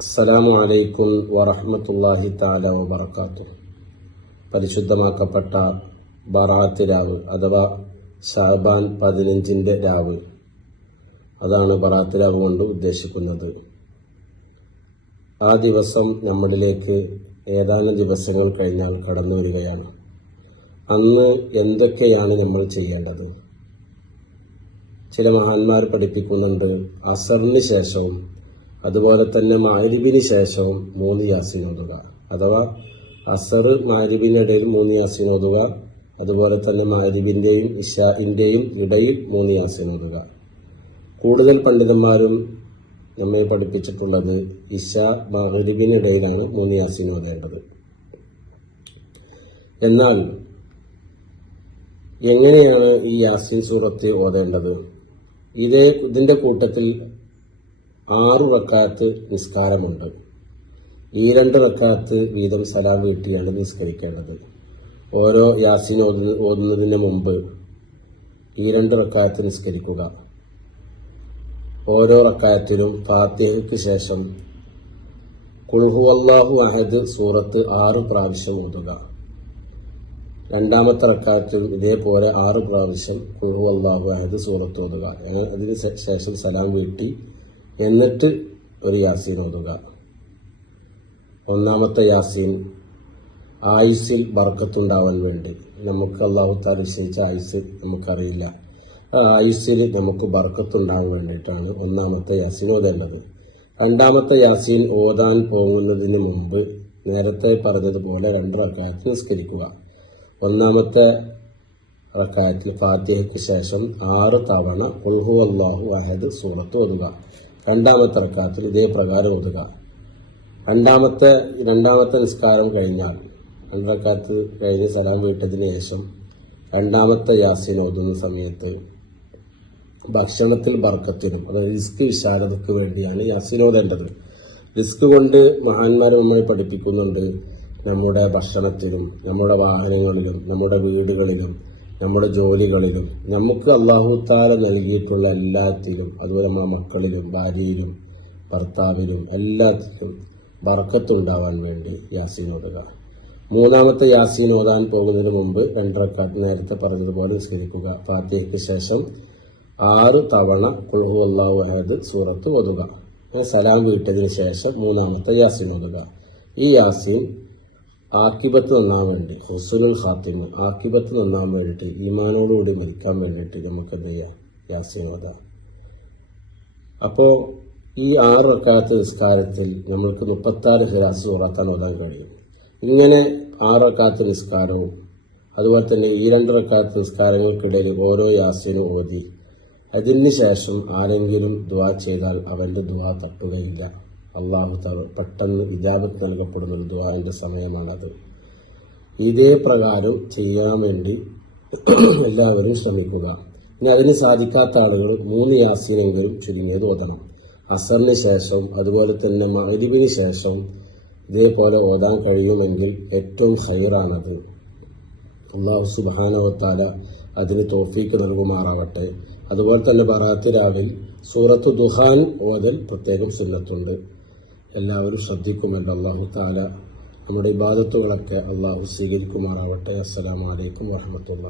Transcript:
അസ്സലാമു അലൈക്കും വറഹമത്തല്ലാഹി താല വബർക്കാത്തു പരിശുദ്ധമാക്കപ്പെട്ട ബറാത്ത് രാവ് അഥവാ ഷഹബാൻ പതിനഞ്ചിന്റെ രാവ്. അതാണ് ബറാത്ത് രാവ് കൊണ്ട് ഉദ്ദേശിക്കുന്നത്. ആ ദിവസം നമ്മളിലേക്ക് ഏതാനും ദിവസങ്ങൾ കഴിഞ്ഞാൽ കടന്നു വരികയാണ്. അന്ന് എന്തൊക്കെയാണ് നമ്മൾ ചെയ്യേണ്ടത്? ചില മഹാന്മാർ പഠിപ്പിക്കുന്നുണ്ട് അസറിന് ശേഷവും അതുപോലെ തന്നെ മാരിബിന് ശേഷവും മൂന്ന് യാസീൻ ഓതുക. അഥവാ അസർ മാരിബിനിടയിൽ മൂന്ന് യാസീൻ ഓതുക. അതുപോലെ തന്നെ മാരിബിന്റെയും ഇഷാഇന്റെയും ഇടയിൽ മൂന്ന് യാസീൻ ഓതുക. കൂടുതൽ പണ്ഡിതന്മാരും നമ്മെ പഠിപ്പിച്ചിട്ടുള്ളത് ഇഷ മഹരിബിനിടയിലാണ് മൂന്ന് യാസീൻ ഓതേണ്ടത്. എന്നാൽ എങ്ങനെയാണ് ഈ യാസീൻ സൂറത്ത് ഓതേണ്ടത്? ഇതേ ഇതിന്റെ കൂട്ടത്തിൽ ആറു റക്കാത്ത് നിസ്കാരമുണ്ട്. ഈ രണ്ട് റക്കാത്ത് വീതം സലാം വീട്ടിയാണ് നിസ്കരിക്കേണ്ടത്. ഓരോ യാസിൻ ഓതുന്ന ഓതുന്നതിന് മുമ്പ് ഈ രണ്ട് റക്കാത്ത് നിസ്കരിക്കുക. ഓരോ റക്കായത്തിലും ഫാത്തിഹയ്ക്ക് ശേഷം അള്ളാഹു അഹദ് സൂറത്ത് ആറ് പ്രാവശ്യം ഓതുക. രണ്ടാമത്തെ റക്കായത്തിൽ ഇതേപോലെ ആറ് പ്രാവശ്യം കുൾഹു അള്ളാഹു അഹദ് സൂറത്ത് ഓതുക. അതിന് ശേഷം സലാം വീട്ടി എന്നിട്ട് ഒരു യാസീൻ ഓതുക. ഒന്നാമത്തെ യാസീൻ ആയുസിൽ ബർക്കത്തുണ്ടാവാൻ വേണ്ടി. നമുക്ക് അള്ളാഹു താല ആയുസ് നമുക്കറിയില്ല. ആ ആയുസിൽ നമുക്ക് ബർക്കത്തുണ്ടാകാൻ വേണ്ടിയിട്ടാണ് ഒന്നാമത്തെ യാസീൻ ഓതേണ്ടത്. രണ്ടാമത്തെ യാസീൻ ഓതാൻ പോകുന്നതിന് മുമ്പ് നേരത്തെ പറഞ്ഞതുപോലെ രണ്ട് റക്കായത്ത് നിസ്കരിക്കുക. ഒന്നാമത്തെ റക്കായത്തിൽ ഫാത്തിഹയ്ക്ക് ശേഷം ആറ് തവണ ഉൾഹു അള്ളാഹു അഹദ് സൂറത്ത് ഓതുക. രണ്ടാമത്തെ റക്കാത്തിൽ ഇതേ പ്രകാരം ഒതുക രണ്ടാമത്തെ രണ്ടാമത്തെ നിസ്കാരം കഴിഞ്ഞാൽ രണ്ടറക്കാത്ത് കഴിഞ്ഞ് സലാം വീട്ടതിന് ശേഷം രണ്ടാമത്തെ യാസീൻ ഓതുന്ന സമയത്ത് ഭക്ഷണത്തിൽ ബർക്കത്തിനും അതായത് റിസ്ക് വിശാലതയ്ക്ക് വേണ്ടിയാണ് യാസീൻ ഓതേണ്ടത്. റിസ്ക് കൊണ്ട് മഹാന്മാർ നമ്മളെ പഠിപ്പിക്കുന്നുണ്ട്. നമ്മുടെ ഭക്ഷണത്തിലും നമ്മുടെ വാഹനങ്ങളിലും നമ്മുടെ വീടുകളിലും നമ്മുടെ ജോലികളിലും നമുക്ക് അള്ളാഹു താല നൽകിയിട്ടുള്ള എല്ലാത്തിലും അതുപോലെ നമ്മുടെ മക്കളിലും ഭാര്യയിലും ഭർത്താവിലും എല്ലാത്തിലും ബർക്കത്തുണ്ടാവാൻ വേണ്ടി യാസീൻ ഓതുക. മൂന്നാമത്തെ യാസീൻ ഓടാൻ പോകുന്നതിന് മുമ്പ് രണ്ടരക്കാട്ട് നേരത്തെ പറഞ്ഞതുപോലെ നിസ്കരിക്കുക. ഫാത്തിഹയ്ക്ക് ശേഷം ആറ് തവണ കുൽഹു അള്ളാഹു അഹദ് സൂറത്ത് ഓതുക. സലാം വീട്ടതിന് ശേഷം മൂന്നാമത്തെ യാസീൻ ഓതുക. ഈ യാസീൻ ആക്കിബത്ത് നന്നാൻ വേണ്ടി ഹുസുനുൽ ഹാത്തിമ ആക്കിബത്ത് നന്നാൻ വേണ്ടിയിട്ട് ഈമാനോടുകൂടി മരിക്കാൻ വേണ്ടിയിട്ട് നമുക്ക് എന്ത് ചെയ്യാം? യാസീൻ ഓതാം അപ്പോൾ ഈ ആറ് റക്കാത്ത നിസ്കാരത്തിൽ നമ്മൾക്ക് മുപ്പത്താറ് ഹിരാസ് ഉറക്കാൻ ഓതാൻ കഴിയും. ഇങ്ങനെ ആറ് റക്കാത്ത നിസ്കാരവും അതുപോലെ തന്നെ ഈ രണ്ട് റക്കാത്ത നിസ്കാരങ്ങൾക്കിടയിൽ ഓരോ യാസീനും ഓതി. അതിന് ശേഷം ആരെങ്കിലും ദുവാ ചെയ്താൽ അവന്റെ ദുവാ തട്ടുകയില്ല. അള്ളാഹു പെട്ടെന്ന് ഇജാബത്ത് നൽകപ്പെടുന്ന ഒരു ദുവാന്റെ സമയമാണത്. ഇതേ പ്രകാരം ചെയ്യാൻ വേണ്ടി എല്ലാവരും ശ്രമിക്കുക. ഇനി അതിന് സാധിക്കാത്ത ആളുകൾ മൂന്ന് യാസീനെങ്കിലും ചുരുങ്ങിയത് ഓതണം. അസറിന് ശേഷം അതുപോലെ തന്നെ മഹരിവിന് ശേഷം ഇതേപോലെ ഓതാൻ കഴിയുമെങ്കിൽ ഏറ്റവും ഹൈറാണത് അള്ളാഹു സുബാനവത്താല അതിന് തോഫീക്ക് നൽകുമാറാവട്ടെ. അതുപോലെ തന്നെ ബറാത്തിരാവിൽ സൂറത്ത് ദുഹാൻ ഓതൽ പ്രത്യേകം സുന്നത്തുണ്ട്. എല്ലാവരും ശ്രദ്ധിക്കുമല്ലോ അള്ളാഹു താല നമ്മുടെ ഇബാദത്തുകളൊക്കെ അള്ളാഹു സ്വീകരിക്കുമാറാവട്ടെ. അസ്സലാമലൈക്കും വാഹമത്തുള്ള